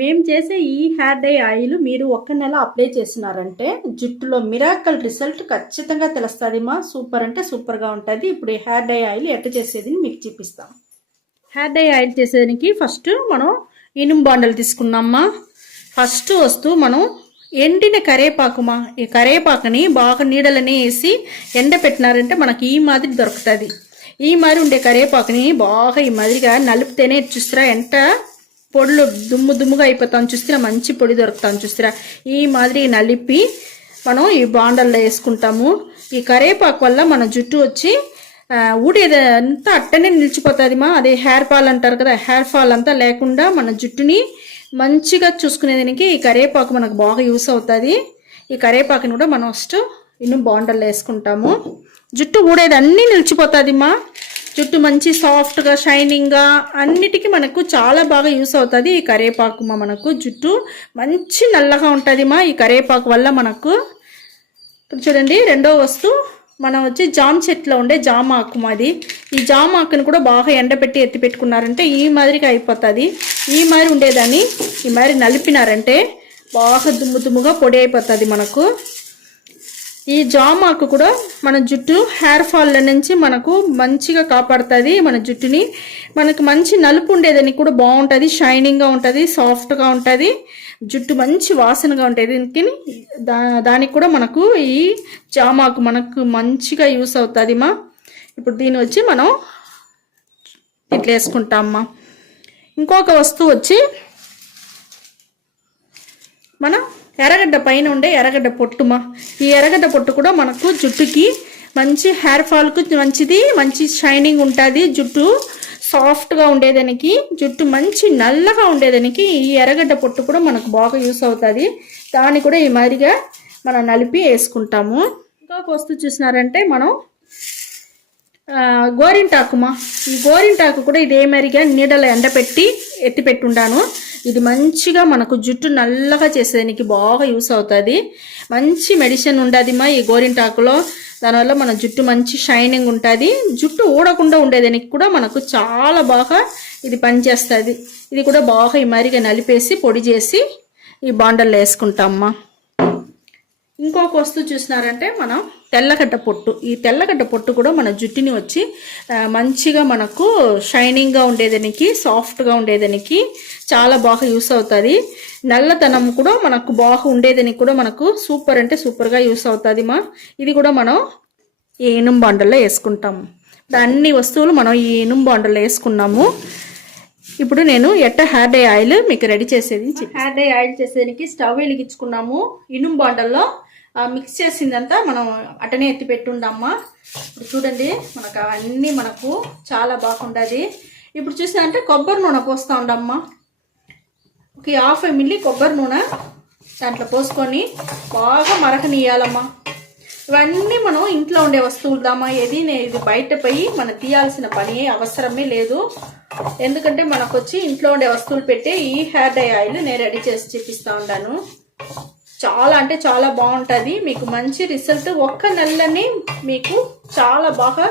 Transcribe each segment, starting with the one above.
మేము చేసే ఈ హెయిర్ డై ఆయిల్ మీరు ఒక్క నెల అప్లై చేసినారంటే జుట్టులో మిరాకల్ రిజల్ట్ ఖచ్చితంగా తెలుస్తుంది మా. సూపర్ అంటే సూపర్గా ఉంటుంది. ఇప్పుడు ఈ హెయిర్ డై ఆయిల్ ఎట్లా చేసేది మీకు చూపిస్తాం. హెయిర్ డై ఆయిల్ చేసేదానికి ఫస్ట్ మనం ఇనుము బాండలు తీసుకున్నామా. ఫస్ట్ వస్తువు మనం ఎండిన కరేపాకుమా. ఈ కరేపాకుని బాగా నీడలని వేసి ఎండపెట్టినారంటే మనకి ఈ మాదిరి దొరుకుతుంది. ఈ మాదిరి ఉండే కరేపాకుని బాగా ఈ మాదిరిగా నలిపితేనే చూస్తారా ఎంత పొడులు దుమ్ముగా అయిపోతాను చూస్తారా, మంచి పొడి దొరుకుతాను చూస్తారా. ఈ మాదిరి నలిపి మనం ఈ బాండల్లో వేసుకుంటాము. ఈ కరేపాకు వల్ల మన జుట్టు వచ్చి ఊడేదంతా అట్టనే నిలిచిపోతుంది మా. అదే హెయిర్ ఫాల్ అంటారు కదా, హెయిర్ ఫాల్ అంతా లేకుండా మన జుట్టుని మంచిగా చూసుకునేదానికి ఈ కరేపాకు మనకు బాగా యూస్ అవుతుంది. ఈ కరేపాకుని కూడా మనం ఫస్ట్ ఇనుము బాండల్లో వేసుకుంటాము. జుట్టు ఊడేది అన్నీ నిలిచిపోతుంది మా. జుట్టు మంచి సాఫ్ట్గా షైనింగ్గా అన్నిటికీ మనకు చాలా బాగా యూస్ అవుతుంది ఈ కరేపాకు మా. మనకు జుట్టు మంచి నల్లగా ఉంటుంది మా ఈ కరేపాకు వల్ల మనకు. చూడండి రెండో వస్తువు మనం వచ్చి జామ చెట్లో ఉండే జామ ఆకు మాది. ఈ జామ ఆకుని కూడా బాగా ఎండబెట్టి ఎత్తి పెట్టుకున్నారంటే ఈ మాదిరిగా అయిపోతుంది. ఈ మాదిరి ఉండేదాన్ని ఈ మాదిరి నలిపినారంటే బాగా దుమ్ముగా పొడి అయిపోతుంది మనకు. ఈ జామాకు కూడా మన జుట్టు హెయిర్ ఫాల్ నుంచి మనకు మంచిగా కాపాడుతుంది మన జుట్టుని. మనకు మంచి నలుపు ఉండేదానికి కూడా బాగుంటుంది, షైనింగ్గా ఉంటుంది, సాఫ్ట్గా ఉంటుంది, జుట్టు మంచి వాసనగా ఉంటుంది. దానికి కూడా మనకు ఈ జామాకు మనకు మంచిగా యూస్ అవుతుంది మా. ఇప్పుడు దీన్ని వచ్చి మనం ఇట్లా వేసుకుంటామమ్మా. ఇంకొక వస్తువు వచ్చి మన ఎర్రగడ్డ పైన ఉండే ఎర్రగడ్డ పొట్టుమా. ఈ ఎర్రగడ్డ పొట్టు కూడా మనకు జుట్టుకి మంచి హెయిర్ ఫాల్కు మంచిది, మంచి షైనింగ్ ఉంటుంది, జుట్టు సాఫ్ట్గా ఉండేదానికి, జుట్టు మంచి నల్లగా ఉండేదానికి ఈ ఎర్రగడ్డ పొట్టు కూడా మనకు బాగా యూస్ అవుతుంది. దాన్ని కూడా ఈ మాదిరిగా మనం నలిపి వేసుకుంటాము. ఇంకొక వస్తువు చూసినారంటే మనం గోరింటాకుమా. ఈ గోరింటాకు కూడా ఇదే మాదిరిగా నీడలో ఎండపెట్టి ఎత్తిపెట్టి ఉండాను. ఇది మంచిగా మనకు జుట్టు నల్లగా చేసేదానికి బాగా యూస్ అవుతుంది. మంచి మెడిసిన్ ఉండదు మా ఈ గోరింటాకులో. దానివల్ల మన జుట్టు మంచి షైనింగ్ ఉంటుంది, జుట్టు ఊడకుండా ఉండేదానికి కూడా మనకు చాలా బాగా ఇది పనిచేస్తుంది. ఇది కూడా బాగా ఈ మాదిరిగా నలిపేసి పొడి చేసి ఈ బాండల్లో వేసుకుంటామమ్మా. ఇంకొక వస్తువు చూసినారంటే మనం తెల్లగడ్డ పొట్టు. ఈ తెల్లగడ్డ పొట్టు కూడా మన జుట్టుని వచ్చి మంచిగా మనకు షైనింగ్గా ఉండేదానికి, సాఫ్ట్గా ఉండేదానికి చాలా బాగా యూస్ అవుతుంది. నల్లతనం కూడా మనకు బాగా ఉండేదానికి కూడా మనకు సూపర్ అంటే సూపర్గా యూస్ అవుతుంది మా. ఇది కూడా మనం ఈ ఇనుము బాండల్లో వేసుకుంటాము. అన్ని వస్తువులు మనం ఈ ఇనుము బాండల్లో వేసుకున్నాము. ఇప్పుడు నేను హెయిర్ డై ఆయిల్ మీకు రెడీ చేసేది. హెయిర్ డై ఆయిల్ చేసేదానికి స్టవ్ వెలిగించుకున్నాము. ఇనుము బాండల్లో మిక్స్ చేసిందంతా మనం అటనే ఎత్తి పెట్టుండమ్మా. ఇప్పుడు చూడండి మనకు అవన్నీ మనకు చాలా బాగుంటుంది. ఇప్పుడు చూసారంటే కొబ్బరి నూనె పోస్తూ ఉండమ్మా. ఒక 50 ml కొబ్బరి నూనె దాంట్లో పోసుకొని బాగా మరకనియాలమ్మా. ఇవన్నీ మనం ఇంట్లో ఉండే వస్తువులదమ్మా. ఇది బయట పోయి మనం తీయాల్సిన పని అవసరమే లేదు. ఎందుకంటే మనకు వచ్చి ఇంట్లో ఉండే వస్తువులు పెట్టే ఈ హెయిర్ డై ఆయిల్ నేను రెడీ చేసి చూపిస్తూ ఉన్నాను. చాలా అంటే చాలా బాగుంటుంది, మీకు మంచి రిజల్ట్. ఒక్క నెలని మీకు చాలా బాగా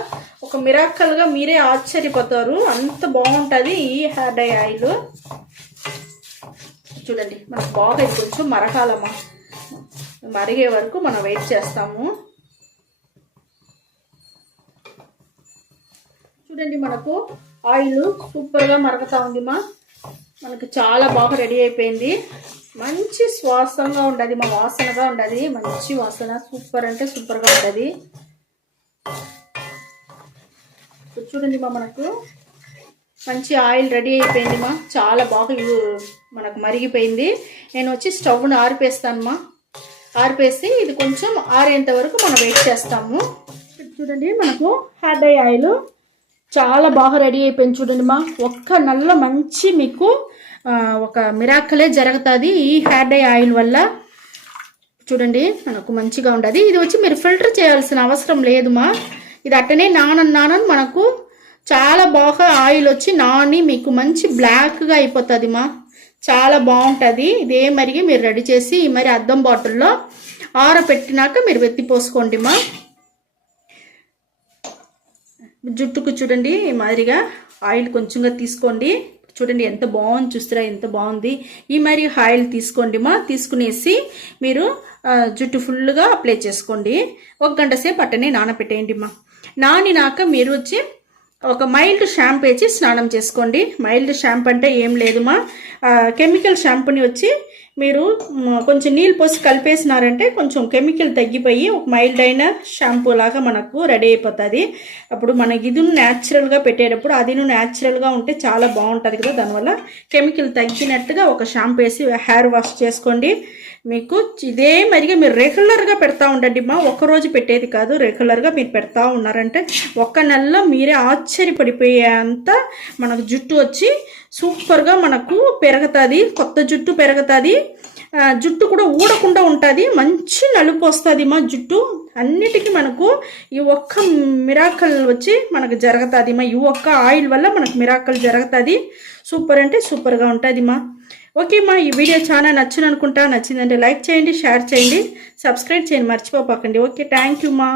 ఒక మిరాకల్గా మీరే ఆశ్చర్యపోతారు, అంత బాగుంటుంది ఈ హెయిర్ డై ఆయిల్. చూడండి మనకు బాగా ఇది కొంచెం మరకాలమ్మా. మరిగే వరకు మనం వెయిట్ చేస్తాము. చూడండి మనకు ఆయిల్ సూపర్గా మరగతా ఉంది మా. మనకు చాలా బాగా రెడీ అయిపోయింది. మంచి శ్వాసంగా ఉండదు మా, వాసనగా ఉండదు, మంచి వాసన, సూపర్ అంటే సూపర్గా ఉంటుంది. చూడండి మా మనకు మంచి ఆయిల్ రెడీ అయిపోయింది మా. చాలా బాగా మనకు మరిగిపోయింది. నేను వచ్చి స్టవ్ను ఆరిపేస్తాను మా. ఆరిపేసి ఇది కొంచెం ఆరేంత వరకు మనం వెయిట్ చేస్తాము. చూడండి మనకు హెయిర్ డై ఆయిల్ చాలా బాగా రెడీ అయిపోయింది. చూడండి మా ఒక్క నెలలో మంచి మీకు ఒక మిరాకలే జరుగుతుంది ఈ హెయిర్ డై ఆయిల్ వల్ల. చూడండి మనకు మంచిగా ఉండదు. ఇది వచ్చి మీరు ఫిల్టర్ చేయాల్సిన అవసరం లేదు మా. ఇది అట్టనే నానని మనకు చాలా బాగా ఆయిల్ వచ్చి నాని మీకు మంచి బ్లాక్గా అయిపోతుంది మా. చాలా బాగుంటుంది. ఇదే మరిగి మీరు రెడీ చేసి మరి అద్దం బాటిల్లో ఆరబెట్టినాక మీరు వెత్తిపోసుకోండి మా. జుట్టుకు చూడండి ఈ మాదిరిగా ఆయిల్ కొంచెంగా తీసుకోండి. చూడండి ఎంత బాగుంది, చూస్తారా ఎంత బాగుంది. ఈ మరి ఆయిల్ తీసుకోండి మా, తీసుకునేసి మీరు జుట్టు ఫుల్గా అప్లై చేసుకోండి. 1 గంట సేపు అట్టనే నానబెట్టేయండి మా. నానినాక మీరు వచ్చి ఒక మైల్డ్ షాంపూ వేసి స్నానం చేసుకోండి. మైల్డ్ షాంపూ అంటే ఏం లేదు మా, కెమికల్ షాంపూని వచ్చి మీరు కొంచెం నీళ్ళు పోసి కలిపేసినారంటే కొంచెం కెమికల్ తగ్గిపోయి ఒక మైల్డ్ అయిన షాంపూ లాగా మనకు రెడీ అయిపోతుంది. అప్పుడు మనకి ఇది న్యాచురల్గా పెట్టేటప్పుడు అది న్యాచురల్గా ఉంటే చాలా బాగుంటుంది కదా. దానివల్ల కెమికల్ తగ్గినట్టుగా ఒక షాంపూ వేసి హెయిర్ వాష్ చేసుకోండి. మీకు ఇదే మరిగా మీరు రెగ్యులర్గా పెడతా ఉండండి మా, ఒక్కరోజు పెట్టేది కాదు. రెగ్యులర్గా మీరు పెడతా ఉన్నారంటే 1 నెలలో మీరే ఆశ్చర్యపడిపోయేంత మనకు జుట్టు వచ్చి సూపర్గా మనకు పెరుగుతుంది, కొత్త జుట్టు పెరుగుతుంది. జుట్టు కూడా ఊడకుండా ఉంటుంది, మంచి నలుపు వస్తుంది మా జుట్టు. అన్నిటికీ మనకు ఈ ఒక్క మిరాకల్ వచ్చి మనకు జరుగుతుంది మా. ఈ ఒక్క ఆయిల్ వల్ల మనకు మిరాకల్ జరుగుతుంది. సూపర్ అంటే సూపర్గా ఉంటుంది మా. ఓకే మా, ఈ వీడియో చాలా నచ్చిందంటే లైక్ చేయండి, షేర్ చేయండి, సబ్స్క్రైబ్ చేయండి మర్చిపోకండి. ఓకే, థ్యాంక్ యూ మా.